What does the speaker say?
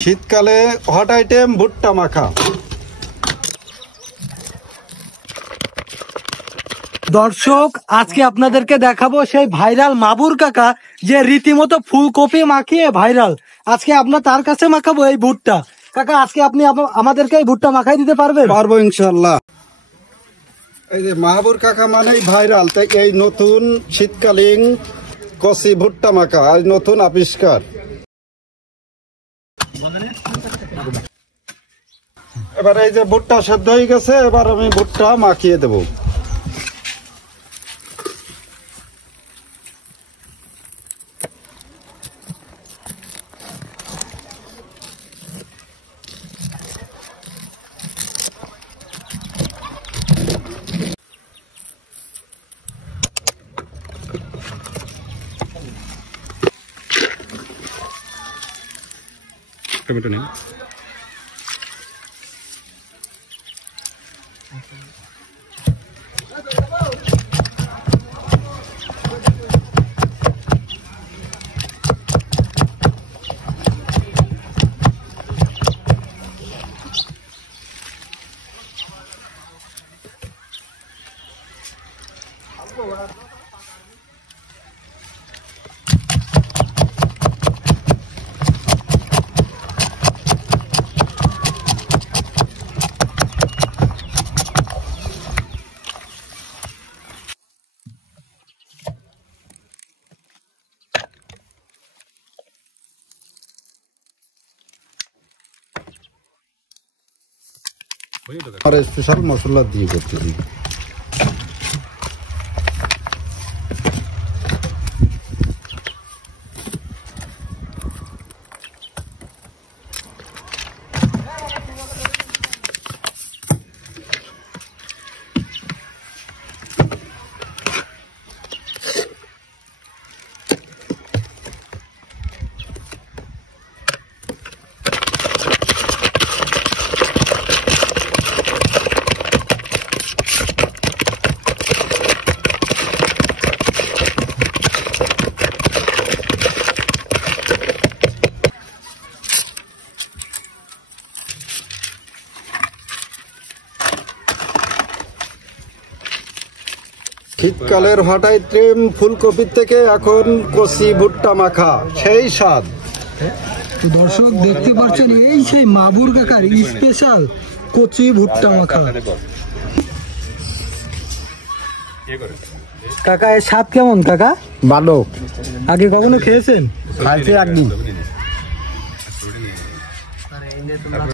শীতকালে hot item ভুট্টা মাখা। দর্শক, আজকে আপনাদেরকে দেখাবো সেই ভাইরাল মাবুর কাকা যে রীতিমতো ফুলকপি মাখিয়ে ভাইরাল। আজকে আপনার তার কাছে মাখাবো এই ভুট্টা। কাকা, আজকে আপনি আমাদেরকে এই ভুট্টা মাখাই দিতে পারবেন? পারবো ইনশাল্লাহ। এই যে মাহবুর কাকা মানেই ভাইরাল, তাই এই নতুন শীতকালীন কচি ভুট্টা মাখা আজ নতুন আবিষ্কার। এবার এই যে ভুট্টা সেদ্ধ হয়ে গেছে, এবার আমি ভুট্টা মাখিয়ে দেব। টমেটো নেই। আর স্পেশাল মশলা দিয়ে করতেছি। শীতকালের হট আইটেম ফুলকপির থেকে এখন কচি ভুট্টা মাখা, সেই স্বাদ। দর্শক, দেখতে পাচ্ছেন এই সেই মাবুর কাকার স্পেশাল কচি ভুট্টা মাখা। কাকা, এর স্বাদ কেমন কাকা? ভালো। আগে কখনো খেয়েছেন? খাইছি একদিন।